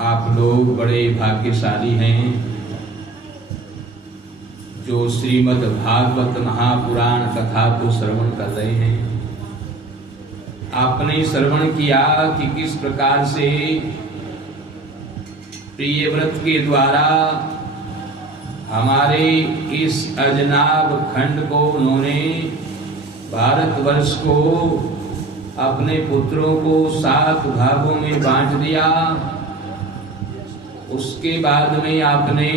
आप लोग बड़े भाग्यशाली हैं जो श्रीमद् भागवत महापुराण कथा को श्रवण कर रहे हैं। आपने श्रवण किया कि किस प्रकार से प्रियव्रत के द्वारा हमारे इस अजनाब खंड को उन्होंने भारतवर्ष को अपने पुत्रों को 7 भागों में बांट दिया। उसके बाद में आपने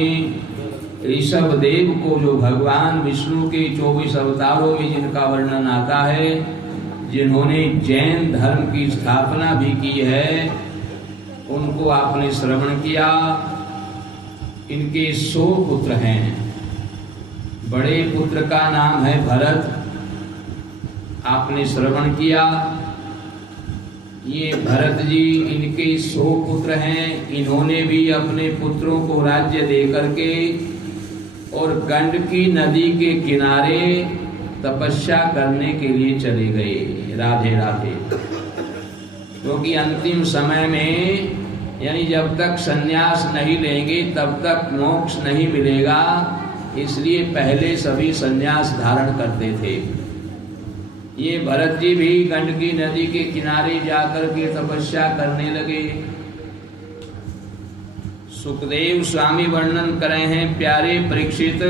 ऋषभ देव को, जो भगवान विष्णु के 24 अवतारों में जिनका वर्णन आता है, जिन्होंने जैन धर्म की स्थापना भी की है, उनको आपने श्रवण किया। इनके 100 पुत्र हैं। बड़े पुत्र का नाम है भरत, आपने श्रवण किया। ये भरत जी, इनके 100 पुत्र हैं। इन्होंने भी अपने पुत्रों को राज्य दे करके और गंडकी नदी के किनारे तपस्या करने के लिए चले गए। राधे राधे। क्योंकि अंतिम समय में, यानी जब तक संन्यास नहीं लेंगे तब तक मोक्ष नहीं मिलेगा, इसलिए पहले सभी संन्यास धारण करते थे। ये भरत जी भी गंडकी नदी के किनारे जाकर के तपस्या करने लगे। सुखदेव स्वामी वर्णन करे हैं, प्यारे परीक्षित,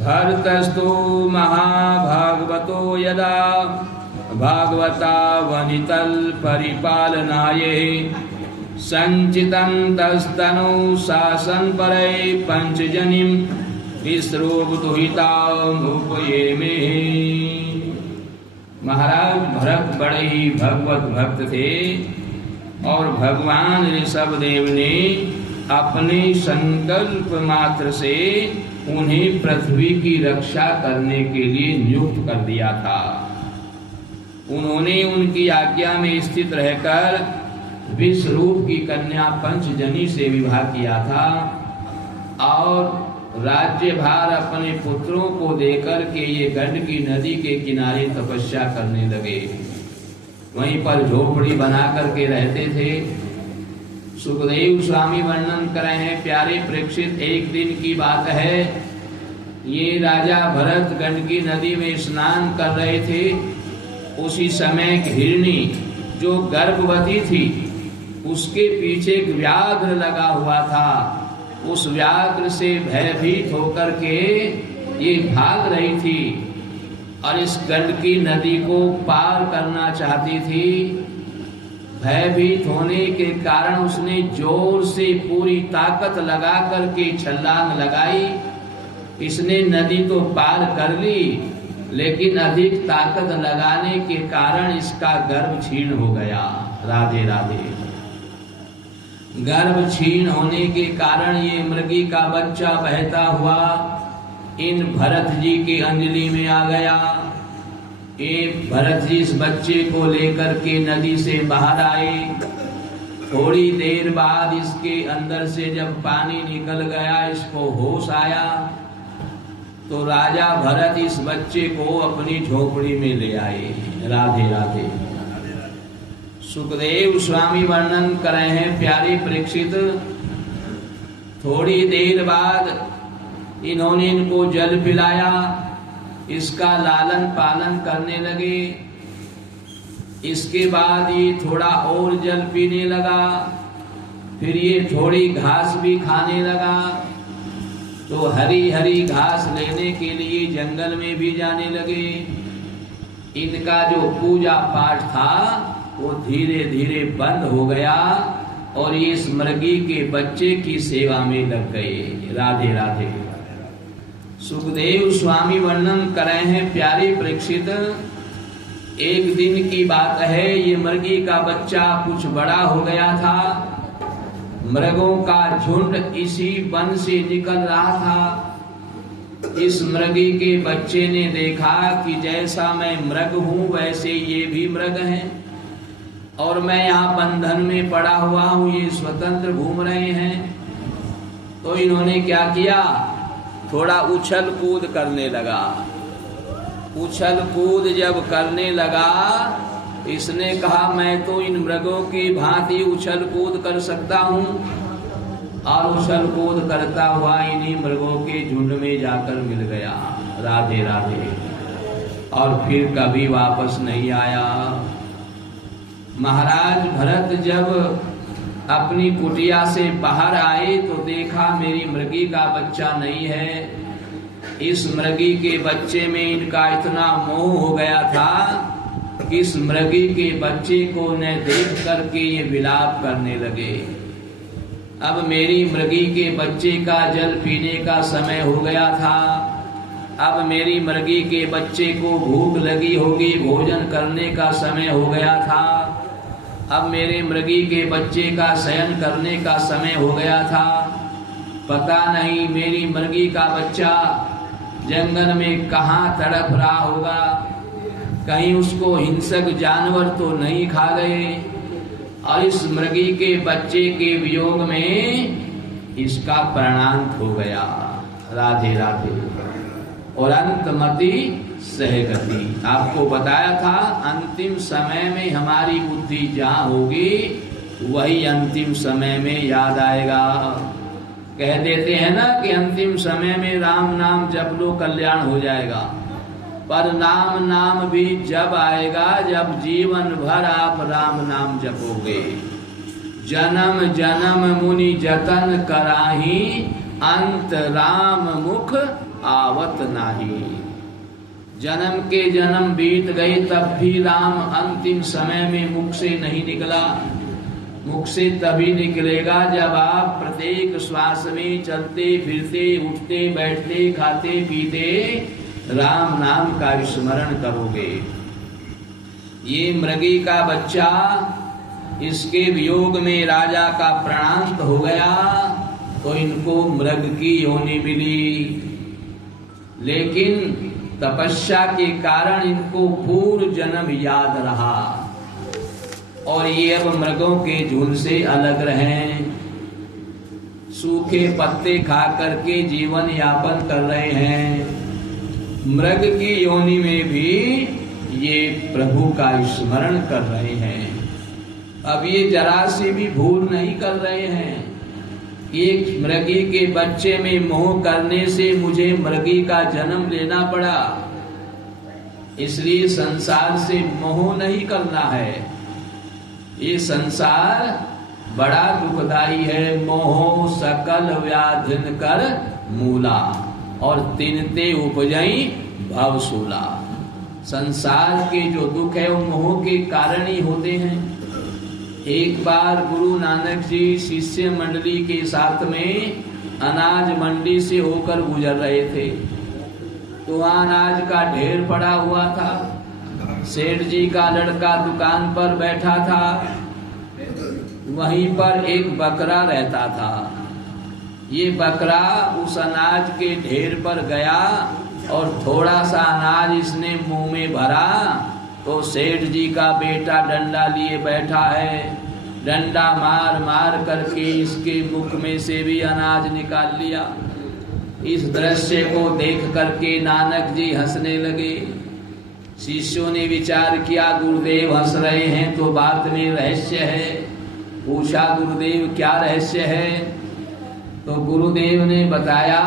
भरतस्तु महाभागवतो यदा भागवता वनितल परिपालनाये संचितं तस्तनु शासन परै पंचजनिम विश्रोभुहिता मुपये में। महाराज भरत बड़े ही भगवत भक्त थे और भगवान ऋषभ देव ने अपने संकल्प मात्र से उन्हें पृथ्वी की रक्षा करने के लिए नियुक्त कर दिया था। उन्होंने उनकी आज्ञा में स्थित रहकर विश्वरूप की कन्या पंचजनी से विवाह किया था और राज्यभार अपने पुत्रों को देकर के ये गंडकी नदी के किनारे तपस्या करने लगे। वहीं पर झोपड़ी बना करके रहते थे। सुखदेव स्वामी वर्णन कर रहे हैं, प्यारे परीक्षित, एक दिन की बात है। ये राजा भरत गंडकी नदी में स्नान कर रहे थे। उसी समय हिरणी जो गर्भवती थी, उसके पीछे एक व्याघ्र लगा हुआ था। उस व्याघ्र से भयभीत होकर के ये भाग रही थी और इस गंडकी नदी को पार करना चाहती थी। भयभीत होने के कारण उसने जोर से पूरी ताकत लगा करके छलांग लगाई। इसने नदी तो पार कर ली, लेकिन अधिक ताकत लगाने के कारण इसका गर्भ क्षीण हो गया। राधे राधे। गर्भ क्षीण होने के कारण ये मृगी का बच्चा बहता हुआ इन भरत जी के अंजलि में आ गया। ये भरत जी इस बच्चे को लेकर के नदी से बाहर आए। थोड़ी देर बाद इसके अंदर से जब पानी निकल गया, इसको होश आया, तो राजा भरत इस बच्चे को अपनी झोपड़ी में ले आए। राधे राधे। सुखदेव स्वामी वर्णन कर रहे हैं, प्यारे परीक्षित, थोड़ी देर बाद इन्होंने इनको जल पिलाया, इसका लालन पालन करने लगे। इसके बाद ये थोड़ा और जल पीने लगा, फिर ये थोड़ी घास भी खाने लगा। तो हरी हरी घास लेने के लिए जंगल में भी जाने लगे। इनका जो पूजा पाठ था वो धीरे धीरे बंद हो गया और ये इस मृगी के बच्चे की सेवा में लग गए। राधे राधे। सुखदेव स्वामी वर्णन कर रहे हैं, प्यारे परीक्षित, एक दिन की बात है। ये मृगी का बच्चा कुछ बड़ा हो गया था। मृगों का झुंड इसी वन से निकल रहा था। इस मृगी के बच्चे ने देखा कि जैसा मैं मृग हूँ वैसे ये भी मृग हैं और मैं यहाँ बंधन में पड़ा हुआ हूँ, ये स्वतंत्र घूम रहे हैं। तो इन्होंने क्या किया, थोड़ा उछल कूद करने लगा। उछल कूद जब करने लगा, इसने कहा मैं तो इन मृगों की भांति उछल कूद कर सकता हूँ, और उछल कूद करता हुआ इन्हीं मृगों के झुंड में जाकर मिल गया। राधे राधे। और फिर कभी वापस नहीं आया। महाराज भरत जब अपनी कुटिया से बाहर आए तो देखा मेरी मृगी का बच्चा नहीं है। इस मृगी के बच्चे में इनका इतना मोह हो गया था कि इस मृगी के बच्चे को न देख करके ये विलाप करने लगे। अब मेरी मृगी के बच्चे का जल पीने का समय हो गया था। अब मेरी मृगी के बच्चे को भूख लगी होगी, भोजन करने का समय हो गया था। अब मेरे मृगी के बच्चे का शयन करने का समय हो गया था। पता नहीं मेरी मृगी का बच्चा जंगल में कहाँ तड़प रहा होगा, कहीं उसको हिंसक जानवर तो नहीं खा गए। और इस मृगी के बच्चे के वियोग में इसका प्राणांत हो गया। राधे राधे। और अंतमति सहगति। आपको बताया था अंतिम समय में हमारी बुद्धि जहाँ होगी वही अंतिम समय में याद आएगा। कह देते हैं ना कि अंतिम समय में राम नाम जप लो कल्याण हो जाएगा, पर नाम भी जब आएगा जब जीवन भर आप राम नाम जपोगे। जन्म जन्म मुनि जतन कराही, अंत राम मुख आवत नाही। जन्म के जन्म बीत गए तब भी राम अंतिम समय में मुख से नहीं निकला। मुख से तभी निकलेगा जब आप प्रत्येक श्वास में चलते फिरते उठते बैठते खाते पीते राम नाम का स्मरण करोगे। ये मृगी का बच्चा, इसके वियोग में राजा का प्राणांत हो गया तो इनको मृग की योनि मिली। लेकिन तपस्या के कारण इनको पूर्व जन्म याद रहा और ये अब मृगों के झुंड से अलग रहें, सूखे पत्ते खा करके जीवन यापन कर रहे हैं। मृग की योनि में भी ये प्रभु का स्मरण कर रहे हैं। अब ये जरा सी भी भूल नहीं कर रहे हैं। एक मृगी के बच्चे में मोह करने से मुझे मृगी का जन्म लेना पड़ा, इसलिए संसार से मोह नहीं करना है। ये संसार बड़ा दुखदाई है। मोह सकल व्याधिन कर मूला, और तिनते उपजई भवसूला। संसार के जो दुख है वो मोह के कारण ही होते हैं। एक बार गुरु नानक जी शिष्य मंडली के साथ में अनाज मंडी से होकर गुजर रहे थे, तो वहाँ अनाज का ढेर पड़ा हुआ था। सेठ जी का लड़का दुकान पर बैठा था, वहीं पर एक बकरा रहता था। ये बकरा उस अनाज के ढेर पर गया और थोड़ा सा अनाज इसने मुंह में भरा तो सेठ जी का बेटा डंडा लिए बैठा है। डंडा मार मार करके इसके मुख में से भी अनाज निकाल लिया। इस दृश्य को देख करके नानक जी हंसने लगे। शिष्यों ने विचार किया गुरुदेव हंस रहे हैं तो बात में रहस्य है। पूछा गुरुदेव क्या रहस्य है? तो गुरुदेव ने बताया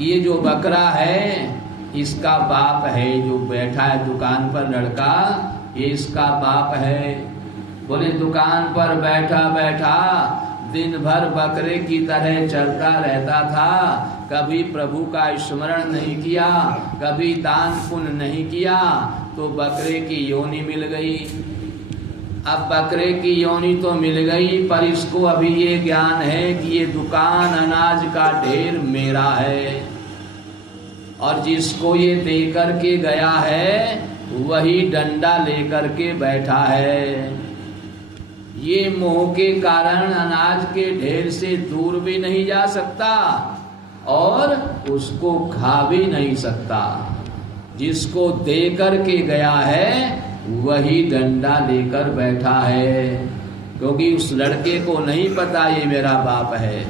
ये जो बकरा है इसका बाप है, जो बैठा है दुकान पर लड़का, ये इसका बाप है। बोले दुकान पर बैठा बैठा दिन भर बकरे की तरह चलता रहता था, कभी प्रभु का स्मरण नहीं किया, कभी दान पुण्य नहीं किया, तो बकरे की योनि मिल गई। अब बकरे की योनि तो मिल गई, पर इसको अभी ये ज्ञान है कि ये दुकान अनाज का ढेर मेरा है, और जिसको ये दे करके गया है वही डंडा लेकर के बैठा है। ये मोह के कारण अनाज के ढेर से दूर भी नहीं जा सकता और उसको खा भी नहीं सकता। जिसको दे करके गया है वही डंडा लेकर बैठा है, क्योंकि उस लड़के को नहीं पता ये मेरा बाप है।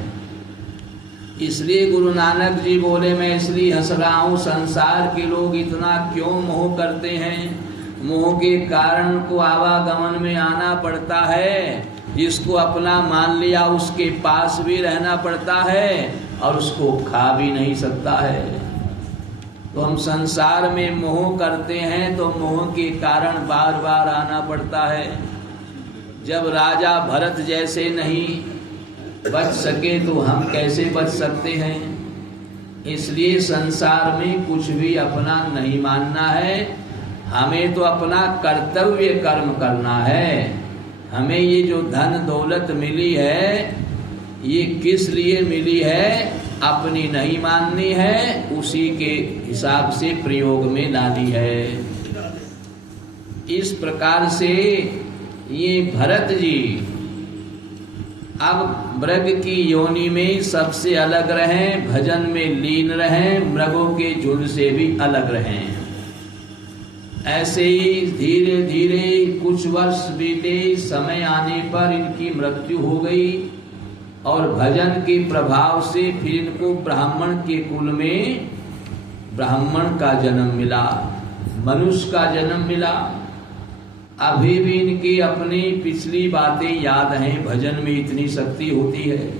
इसलिए गुरु नानक जी बोले मैं इसलिए हंस रहा हूँ, संसार के लोग इतना क्यों मोह करते हैं। मोह के कारण को आवागमन में आना पड़ता है, जिसको अपना मान लिया उसके पास भी रहना पड़ता है और उसको खा भी नहीं सकता है। तो हम संसार में मोह करते हैं तो मोह के कारण बार बार आना पड़ता है। जब राजा भरत जैसे नहीं बच सके तो हम कैसे बच सकते हैं? इसलिए संसार में कुछ भी अपना नहीं मानना है, हमें तो अपना कर्तव्य कर्म करना है। हमें ये जो धन दौलत मिली है ये किस लिए मिली है? अपनी नहीं माननी है, उसी के हिसाब से प्रयोग में लानी है। इस प्रकार से ये भरत जी अब मृग की योनि में सबसे अलग रहें, भजन में लीन रहें, मृगों के झुंड से भी अलग रहें। ऐसे ही धीरे धीरे कुछ वर्ष बीते, समय आने पर इनकी मृत्यु हो गई और भजन के प्रभाव से फिर इनको ब्राह्मण के कुल में ब्राह्मण का जन्म मिला, मनुष्य का जन्म मिला। अभी भी इनकी अपनी पिछली बातें याद हैं, भजन में इतनी शक्ति होती है,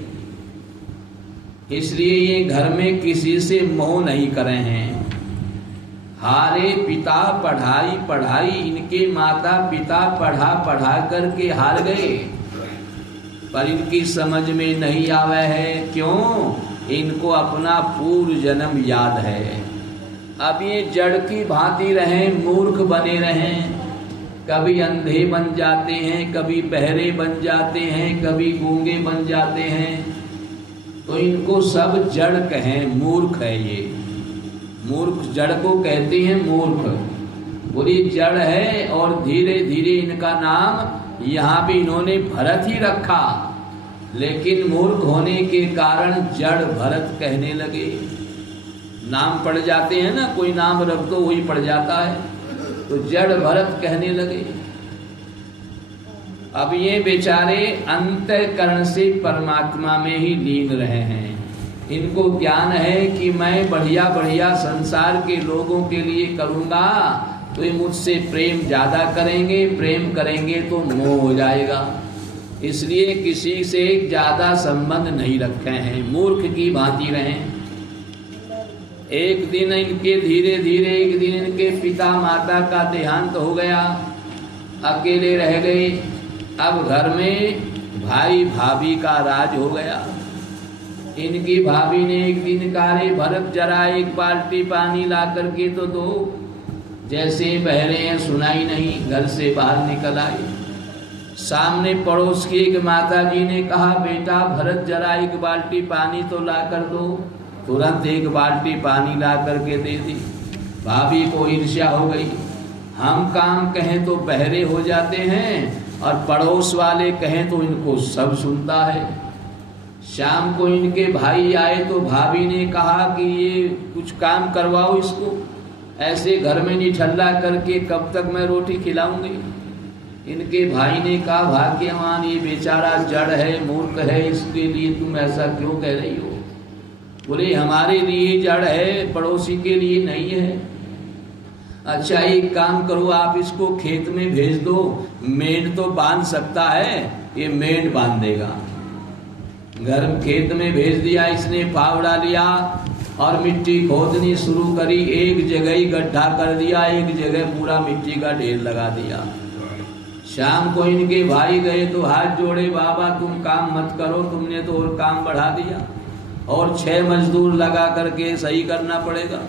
इसलिए ये घर में किसी से मोह नहीं करे हैं। हारे पिता पढ़ाई पढ़ाई, इनके माता पिता पढ़ा पढ़ा करके हार गए, पर इनकी समझ में नहीं आवे है। क्यों? इनको अपना पूर्व जन्म याद है। अब ये जड़ की भांति रहें, मूर्ख बने रहें, कभी अंधे बन जाते हैं, कभी बहरे बन जाते हैं, कभी गूंगे बन जाते हैं, तो इनको सब जड़ कहें, मूर्ख है ये। मूर्ख जड़ को कहते हैं मूर्ख, बुरी जड़ है। और धीरे धीरे इनका नाम यहाँ भी इन्होंने भरत ही रखा, लेकिन मूर्ख होने के कारण जड़ भरत कहने लगे। नाम पड़ जाते हैं ना, कोई नाम रख दो वही पड़ जाता है, तो जड़ भरत कहने लगे। अब ये बेचारे अंतःकरण से परमात्मा में ही लीन रहे हैं। इनको ज्ञान है कि मैं बढ़िया बढ़िया संसार के लोगों के लिए करूंगा तो ये मुझसे प्रेम ज्यादा करेंगे, प्रेम करेंगे तो मोह हो जाएगा, इसलिए किसी से ज्यादा संबंध नहीं रखे हैं, मूर्ख की भांति रहें। एक दिन इनके धीरे धीरे एक दिन इनके पिता माता का देहांत हो गया, अकेले रह गए। अब घर में भाई भाभी का राज हो गया। इनकी भाभी ने एक दिन कहा, रे भरत जरा एक बाल्टी पानी ला करके तो दो। जैसे बहरे हैं सुनाई नहीं, घर से बाहर निकल आए। सामने पड़ोस की एक माता जी ने कहा, बेटा भरत जरा एक बाल्टी पानी तो ला कर दो। तुरंत एक बाल्टी पानी ला करके दे दी। भाभी को ईर्ष्या हो गई, हम काम कहें तो बहरे हो जाते हैं और पड़ोस वाले कहें तो इनको सब सुनता है। शाम को इनके भाई आए तो भाभी ने कहा कि ये कुछ काम करवाओ इसको, ऐसे घर में निठल्ला करके कब तक मैं रोटी खिलाऊंगी। इनके भाई ने कहा, भाग्यवान ये बेचारा जड़ है, मूर्ख है, इसके लिए तुम ऐसा क्यों कह रही हो? बोले हमारे लिए जड़ है, पड़ोसी के लिए नहीं है। अच्छा एक काम करो, आप इसको खेत में भेज दो, मेंढ तो बांध सकता है, ये मेंढ बांध देगा। घर खेत में भेज दिया इसने, फावड़ा लिया और मिट्टी खोदनी शुरू करी। एक जगह ही गड्ढा कर दिया, एक जगह पूरा मिट्टी का ढेर लगा दिया। शाम को इनके भाई गए तो हाथ जोड़े, बाबा तुम काम मत करो, तुमने तो और काम बढ़ा दिया और 6 मजदूर लगा करके सही करना पड़ेगा।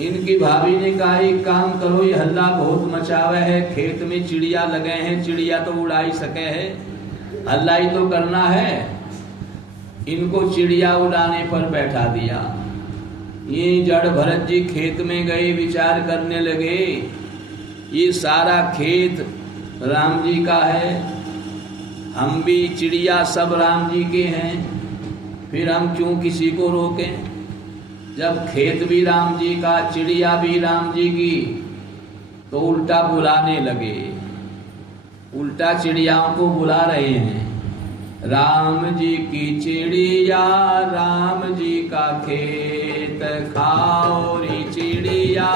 इनकी भाभी ने कहा, एक काम करो, ये हल्ला बहुत मचावे है, खेत में चिड़िया लगे हैं, चिड़िया तो उड़ा ही सके है, हल्ला ही तो करना है। इनको चिड़िया उड़ाने पर बैठा दिया। ये जड़ भरत जी खेत में गए, विचार करने लगे, ये सारा खेत राम जी का है, हम भी चिड़िया सब राम जी के हैं, फिर हम क्यों किसी को रोकें? जब खेत भी राम जी का, चिड़िया भी राम जी की, तो उल्टा बुलाने लगे, उल्टा चिड़ियाओं को बुला रहे हैं। राम जी की चिड़िया, राम जी का खेत, खाओ री चिड़िया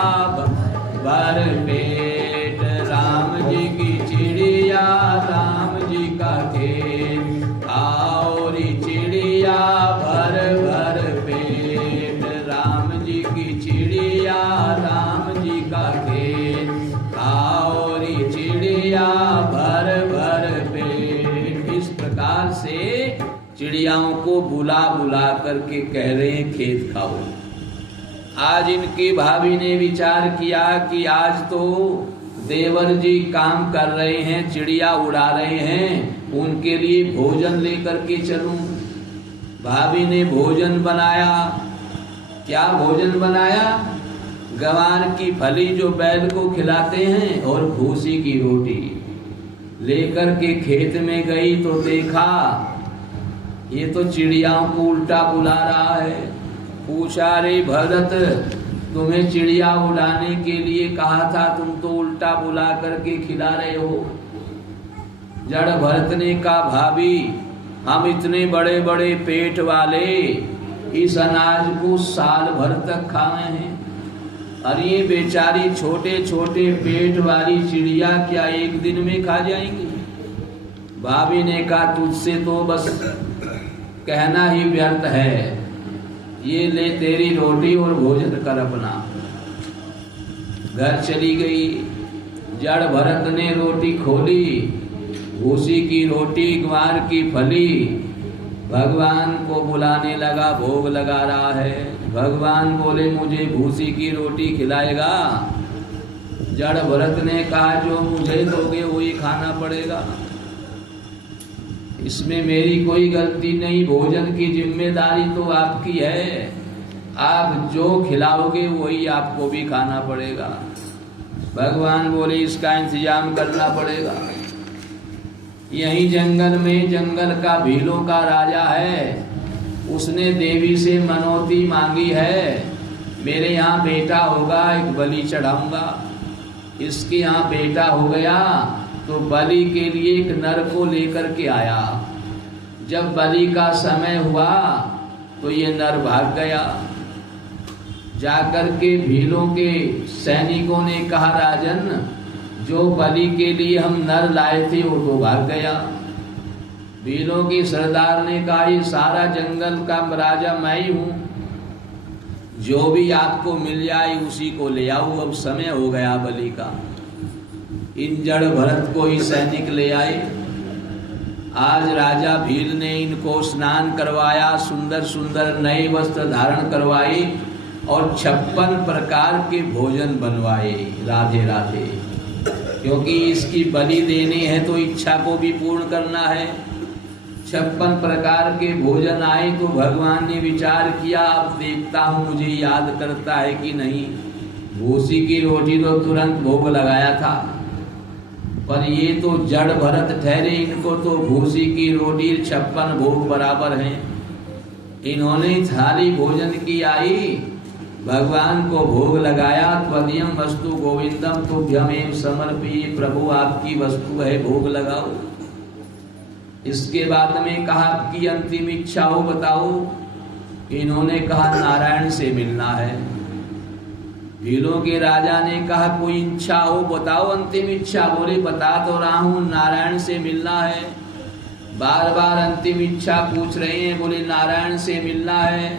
भर पेट। राम जी की चिड़िया राम जी का खेत, खाओ री चिड़िया भर भर पेट। राम जी की चिड़िया राम जी का खेत, खाओ री चिड़िया भर भर पेट। इस प्रकार से चिड़ियाओं को बुला बुला करके कह रहे हैं खेत खाओ। आज इनकी भाभी ने विचार किया कि आज तो देवर जी काम कर रहे हैं, चिड़िया उड़ा रहे हैं, उनके लिए भोजन लेकर के चलूं। भाभी ने भोजन बनाया। क्या भोजन बनाया? गंवार की फली जो बैल को खिलाते हैं और भूसी की रोटी लेकर के खेत में गई तो देखा ये तो चिड़ियाओं को उल्टा बुला रहा है। पूछा, रे भरत, तुम्हें चिड़िया उड़ाने के लिए कहा था, तुम तो उल्टा बुला करके खिला रहे हो। जड़ भरत ने कहा, भाभी हम इतने बड़े बड़े पेट वाले इस अनाज को साल भर तक खाए हैं, और ये बेचारी छोटे छोटे पेट वाली चिड़िया क्या एक दिन में खा जाएंगी? भाभी ने कहा, तुझसे तो बस कहना ही व्यर्थ है, ये ले तेरी रोटी और भोजन कर अपना। घर चली गई। जड़ भरत ने रोटी खोली, भूसी की रोटी ग्वार की फली, भगवान को बुलाने लगा, भोग लगा रहा है। भगवान बोले, मुझे भूसी की रोटी खिलाएगा? जड़ भरत ने कहा, जो मुझे दोगे वही खाना पड़ेगा, इसमें मेरी कोई गलती नहीं, भोजन की जिम्मेदारी तो आपकी है, आप जो खिलाओगे वही आपको भी खाना पड़ेगा। भगवान बोले, इसका इंतजाम करना पड़ेगा। यही जंगल में, जंगल का भीलों का राजा है, उसने देवी से मनौती मांगी है, मेरे यहाँ बेटा होगा, एक बलि चढ़ाऊंगा। इसके यहाँ बेटा हो गया तो बलि के लिए एक नर को लेकर के आया। जब बलि का समय हुआ तो ये नर भाग गया। जाकर के भीलों के सैनिकों ने कहा, राजन, जो बलि के लिए हम नर लाए थे वो तो भाग गया। भीलों के सरदार ने कहा, ये सारा जंगल का राजा मैं ही हूँ, जो भी आपको मिल जाए उसी को ले आओ, अब समय हो गया बलि का। इन जड़ भरत को ही सैनिक ले आए। आज राजा भील ने इनको स्नान करवाया, सुंदर सुंदर नए वस्त्र धारण करवाए और 56 प्रकार के भोजन बनवाए। राधे राधे। क्योंकि इसकी बलि देनी है तो इच्छा को भी पूर्ण करना है। 56 प्रकार के भोजन आए तो भगवान ने विचार किया, अब देखता हूँ मुझे याद करता है कि नहीं। भूसी की रोटी तो तुरंत भोग लगाया था, पर ये तो जड़ भरत ठहरे, इनको तो भूसी की रोटी 56 भोग बराबर हैं। इन्होंने थाली भोजन की आई, भगवान को भोग लगाया। त्वदीयम वस्तु गोविंदम तुभ्यमेव समर्पये, प्रभु आपकी वस्तु है, भोग लगाओ। इसके बाद में कहा, आपकी अंतिम इच्छा हो बताओ। इन्होंने कहा, नारायण से मिलना है। भीलों के राजा ने कहा, कोई इच्छा हो बताओ, अंतिम इच्छा। बोले, बता तो रहा हूं, नारायण से मिलना है। बार बार अंतिम इच्छा पूछ रहे हैं। बोले, नारायण से मिलना है।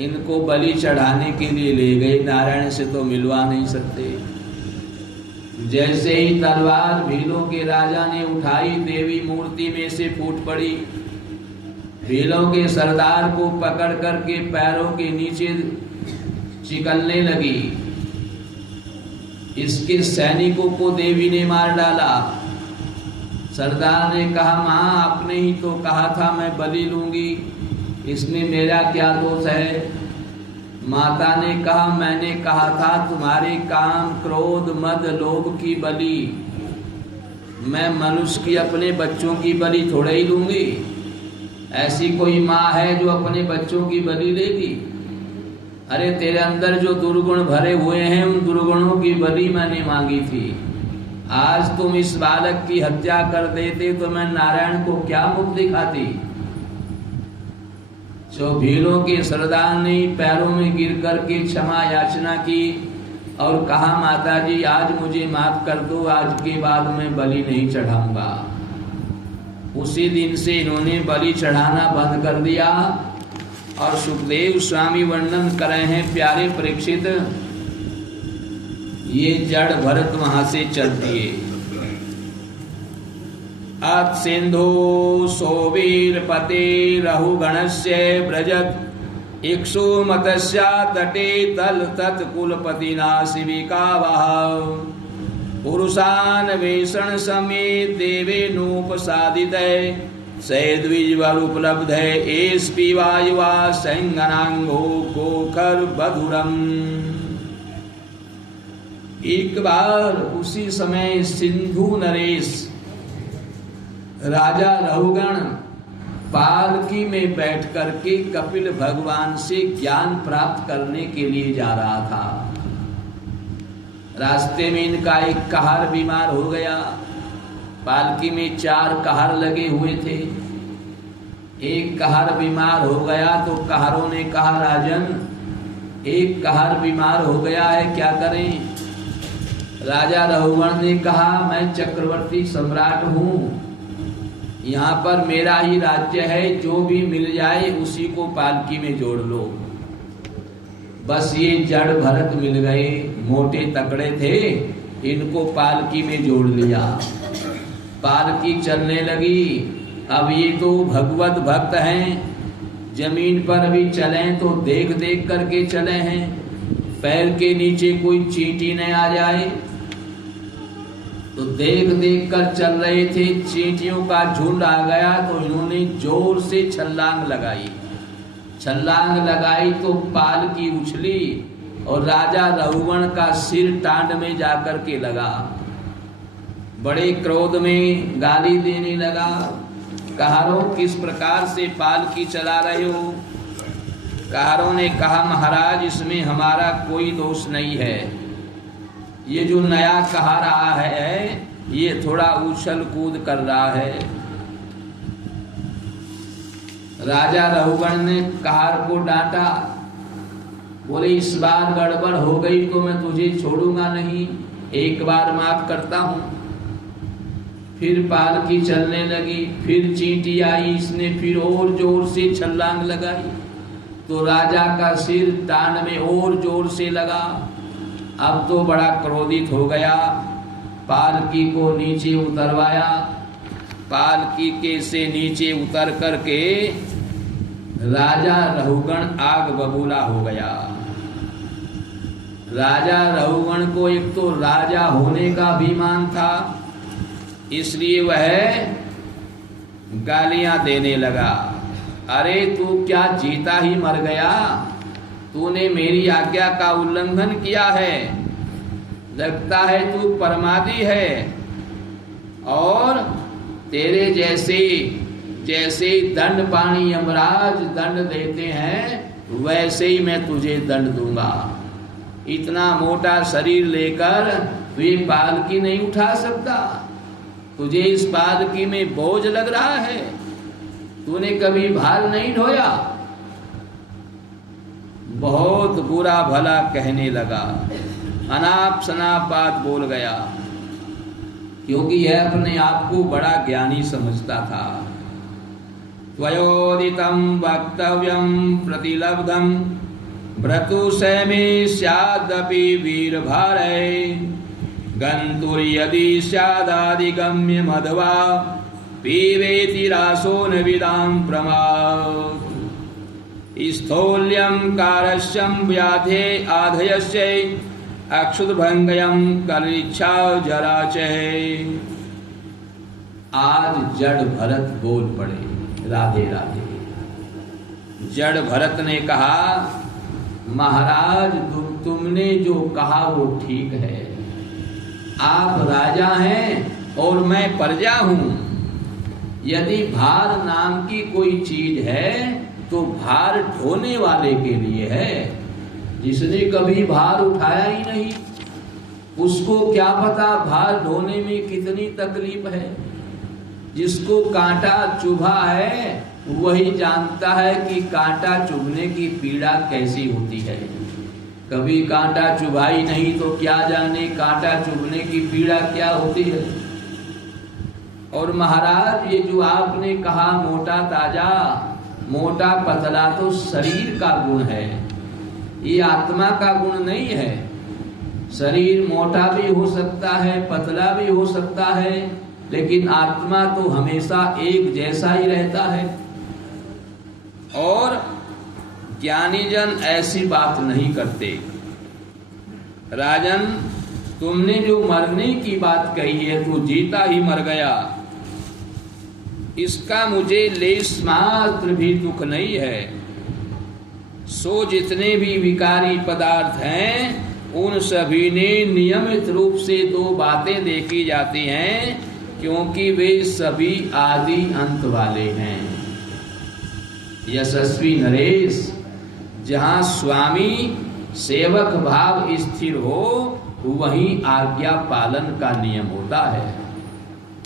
इनको बलि चढ़ाने के लिए ले गए, नारायण से तो मिलवा नहीं सकते। जैसे ही तलवार भीलों के राजा ने उठाई, देवी मूर्ति में से फूट पड़ी। भीलों के सरदार को पकड़ करके पैरों के नीचे चिकलने लगी। इसके सैनिकों को देवी ने मार डाला। सरदार ने कहा, मां आपने ही तो कहा था मैं बलि लूंगी, इसमें मेरा क्या दोष है? माता ने कहा, मैंने कहा था तुम्हारे काम क्रोध मद लोभ की बलि, मैं मनुष्य की अपने बच्चों की बलि थोड़े ही लूंगी। ऐसी कोई माँ है जो अपने बच्चों की बलि लेगी? अरे तेरे अंदर जो दुर्गुण भरे हुए हैं उन दुर्गुणों की बलि मैंने मांगी थी। आज तुम इस बालक की हत्या कर देते तो मैं नारायण को क्या मुख दिखाती। जो भीलों के सरदार ने पैरों में गिर करके क्षमा याचना की। और कहा माता जी आज मुझे माफ कर दो, आज के बाद मैं बलि नहीं चढ़ाऊंगा। उसी दिन से इन्होंने बलि चढ़ाना बंद कर दिया। और सुखदेव स्वामी वर्णन कर रहे हैं, प्यारे परीक्षित, ये जड़ भरत वहां से चल दिए। अत सिंधु सोवीर पते रहुगणस्य व्रजत इक्षु मतस्या तटे तल तत्कुलपतिना शिविकावः पुरुषान वेषण समेत देवेनोपसादिते सैद्विज्वल उपलब्ध एस्पि वायुवा संगनांगो गोखर बधुरम। एक बार उसी समय सिंधु नरेश राजा रहुगण पालकी में बैठ करके कपिल भगवान से ज्ञान प्राप्त करने के लिए जा रहा था। रास्ते में इनका एक कहार बीमार हो गया। पालकी में 4 कहार लगे हुए थे। एक कहार बीमार हो गया तो कहारों ने कहा, राजन एक कहार बीमार हो गया है, क्या करें? राजा रहुगण ने कहा, मैं चक्रवर्ती सम्राट हूँ, यहाँ पर मेरा ही राज्य है, जो भी मिल जाए उसी को पालकी में जोड़ लो। बस ये जड़ भरत मिल गए, मोटे तकड़े थे, इनको पालकी में जोड़ लिया। पालकी चलने लगी। अब ये तो भगवत भक्त हैं, जमीन पर भी चलें तो देख देख करके चले हैं, पैर के नीचे कोई चींटी न आ जाए तो देख देख कर चल रहे थे। चींटियों का झुंड आ गया तो इन्होंने जोर से छलांग लगाई। छलांग लगाई तो पालकी उछली और राजा रहुगण का सिर टांड में जाकर के लगा। बड़े क्रोध में गाली देने लगा, कहारों किस प्रकार से पालकी चला रहे हो? कहारों ने कहा, महाराज इसमें हमारा कोई दोष नहीं है, ये जो नया कहा रहा है ये थोड़ा उछल कूद कर रहा है। राजा रहुगण ने कहार को डांटा, बोले इस बार गड़बड़ हो गई तो मैं तुझे छोड़ूंगा नहीं, एक बार माफ करता हूं। फिर पालकी चलने लगी, फिर चींटी आई, इसने फिर और जोर से छलांग लगाई तो राजा का सिर टांड में और जोर से लगा। अब तो बड़ा क्रोधित हो गया, पालकी को नीचे उतरवाया। पालकी के से नीचे उतर करके राजा रहुगण आग बबूला हो गया। राजा रहुगण को एक तो राजा होने का अभिमान था, इसलिए वह गालियां देने लगा। अरे तू क्या जीता ही मर गया? तूने मेरी आज्ञा का उल्लंघन किया है, लगता है तू परमादी है, और तेरे जैसे दंड पानी यमराज दंड देते हैं वैसे ही मैं तुझे दंड दूंगा। इतना मोटा शरीर लेकर तू ये पालकी नहीं उठा सकता, तुझे इस पालकी में बोझ लग रहा है, तूने कभी भार नहीं ढोया। बहुत बुरा भला कहने लगा, अनाप शनाप बात बोल गया, क्योंकि यह अपने आप को बड़ा ज्ञानी समझता था। त्वयोदितं वक्तव्यं प्रतिलब्धं भ्रतुसैमे स्यादपि वीरभारे गन्तुर्यदि स्यादादिगम्य मध्वा पीवेति रासो न विदां प्रमाद स्थौल्यं कारस्यं व्याधे आधयस्य अक्षुद्भंगयं कलिच्छा जरा चहे। आज जड़ भरत बोल पड़े, राधे राधे। जड़ भरत ने कहा, महाराज तुमने जो कहा वो ठीक है, आप राजा हैं और मैं प्रजा हूं। यदि भार नाम की कोई चीज है तो भार ढोने वाले के लिए है, जिसने कभी भार उठाया ही नहीं उसको क्या पता भार ढोने में कितनी तकलीफ है। जिसको कांटा चुभा है वही जानता है कि कांटा चुभने की पीड़ा कैसी होती है। कभी कांटा चुभाई नहीं तो क्या जाने कांटा चुभने की पीड़ा क्या होती है। और महाराज ये जो आपने कहा मोटा ताजा, मोटा पतला तो शरीर का गुण है, ये आत्मा का गुण नहीं है। शरीर मोटा भी हो सकता है, पतला भी हो सकता है, लेकिन आत्मा तो हमेशा एक जैसा ही रहता है। और ज्ञानी जन ऐसी बात नहीं करते। राजन, तुमने जो मरने की बात कही है तो जीता ही मर गया, इसका मुझे लेश मात्र भी दुख नहीं है। सो जितने भी विकारी पदार्थ हैं उन सभी ने नियमित रूप से दो बातें देखी जाती हैं, क्योंकि वे सभी आदि अंत वाले हैं। यशस्वी नरेश, जहाँ स्वामी सेवक भाव स्थिर हो वहीं आज्ञा पालन का नियम होता है।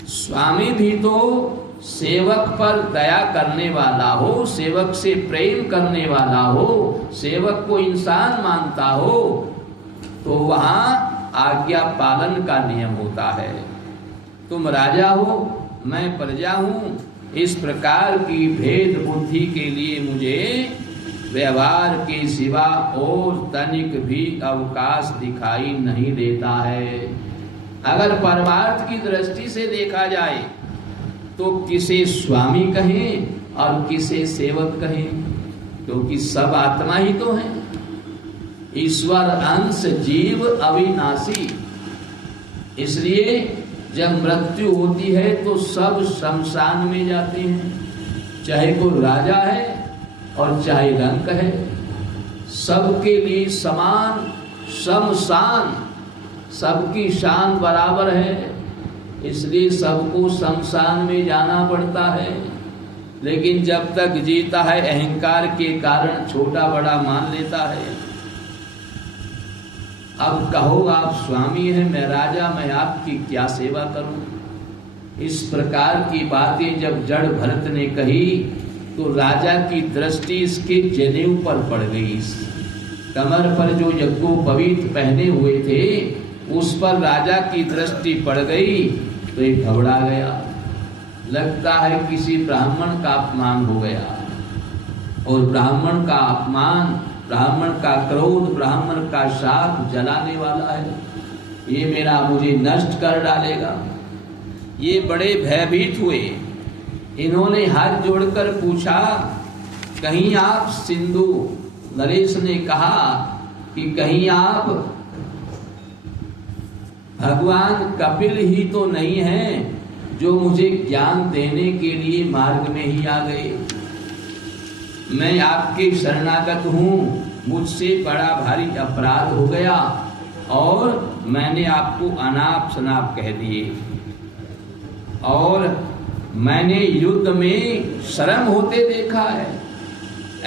स्वामी भी तो सेवक पर दया करने वाला हो, सेवक से प्रेम करने वाला हो, सेवक को इंसान मानता हो, तो वहाँ आज्ञा पालन का नियम होता है। तुम राजा हो, मैं प्रजा हूँ, इस प्रकार की भेद बुद्धि के लिए मुझे व्यवहार के सिवा और तनिक भी अवकाश दिखाई नहीं देता है। अगर परमार्थ की दृष्टि से देखा जाए तो किसे स्वामी कहें और किसे सेवक कहें, क्योंकि सब आत्मा ही तो है। ईश्वर अंश जीव अविनाशी, इसलिए जब मृत्यु होती है तो सब शमशान में जाते हैं, चाहे कोई राजा है और चाहे रंक है, सबके लिए समान शमशान, सबकी शान बराबर है, इसलिए सबको शमशान में जाना पड़ता है। लेकिन जब तक जीता है अहंकार के कारण छोटा बड़ा मान लेता है। अब कहो आप स्वामी हैं, मैं राजा, मैं आपकी क्या सेवा करूं। इस प्रकार की बातें जब जड़ भरत ने कही तो राजा की दृष्टि इसके जनेऊ पर पड़ गई। कमर पर जो यज्ञोपवीत पहने हुए थे उस पर राजा की दृष्टि पड़ गई तो ये घबरा गया। लगता है किसी ब्राह्मण का अपमान हो गया, और ब्राह्मण का अपमान, ब्राह्मण का क्रोध, ब्राह्मण का शाप जलाने वाला है, ये मेरा मुझे नष्ट कर डालेगा। ये बड़े भयभीत हुए। इन्होंने हाथ जोड़कर पूछा, कहीं आप सिंधु, नरेश ने कहा कि कहीं आप भगवान कपिल ही तो नहीं हैं जो मुझे ज्ञान देने के लिए मार्ग में ही आ गए। मैं आपके शरणागत हूँ, मुझसे बड़ा भारी अपराध हो गया और मैंने आपको अनाप शनाप कह दिए, और मैंने युद्ध में श्रम होते देखा है।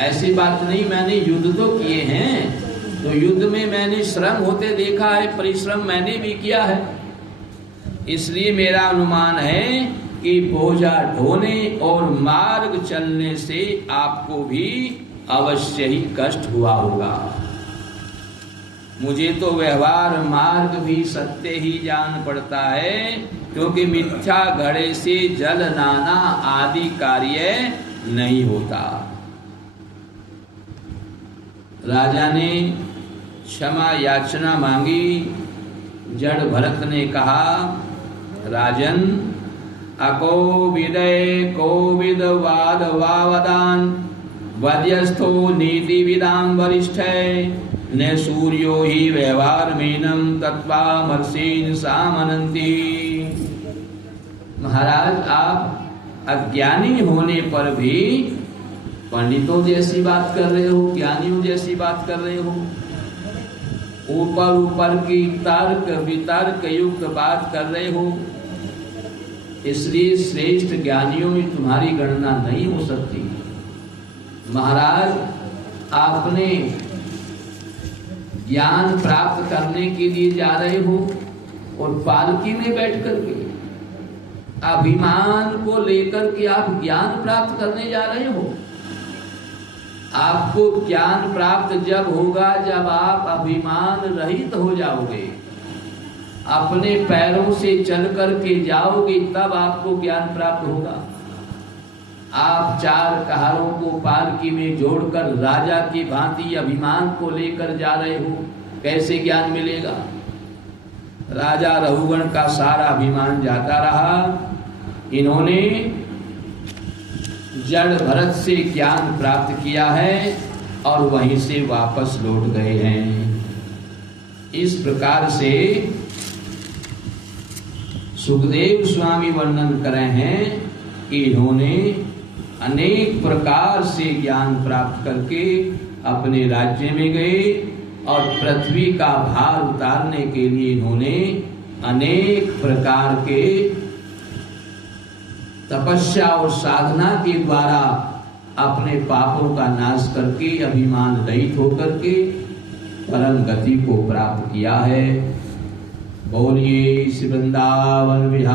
ऐसी बात नहीं, मैंने युद्ध तो किए हैं, तो युद्ध में मैंने श्रम होते देखा है, परिश्रम मैंने भी किया है। इसलिए मेरा अनुमान है कि बोझा ढोने और मार्ग चलने से आपको भी अवश्य ही कष्ट हुआ होगा। मुझे तो व्यवहार मार्ग भी सत्य ही जान पड़ता है, क्योंकि मिथ्या घड़े से जल नाना आदि कार्य नहीं होता। राजा ने क्षमा याचना मांगी। जड़ भरत ने कहा, राजन, अकोविदय कोविद वाद वावदान वध्यस्थो नीति विदाम वरिष्ठ न सूर्यो ही व्यवहार मीनम तत्वामर्षीन सामनंती। महाराज, आप अज्ञानी होने पर भी पंडितों जैसी बात कर रहे हो, ज्ञानियों जैसी बात कर रहे हो, ऊपर ऊपर की तर्क वितर्क युक्त बात कर रहे हो, इसलिए श्रेष्ठ ज्ञानियों में तुम्हारी गणना नहीं हो सकती। महाराज, आपने ज्ञान प्राप्त करने के लिए जा रहे हो और पालकी में बैठ करके अभिमान को लेकर के आप ज्ञान प्राप्त करने जा रहे हो। आपको ज्ञान प्राप्त जब होगा जब आप अभिमान रहित हो जाओगे, अपने पैरों से चल कर के जाओगे, तब आपको ज्ञान प्राप्त होगा। आप चार कहारों को पालकी में जोड़कर राजा की भांति अभिमान को लेकर जा रहे हो, कैसे ज्ञान मिलेगा? राजा रघुगण का सारा अभिमान जाता रहा। इन्होंने जड़ भरत से ज्ञान प्राप्त किया है और वहीं से वापस लौट गए हैं। इस प्रकार से सुखदेव स्वामी वर्णन कर रहे हैं कि इन्होंने अनेक प्रकार से ज्ञान प्राप्त करके अपने राज्य में गए और पृथ्वी का भार उतारने के लिए इन्होंने अनेक प्रकार के तपस्या और साधना के द्वारा अपने पापों का नाश करके अभिमान रहित होकर के परम गति को प्राप्त किया है। बोलिए श्री वृंदावन विहारी।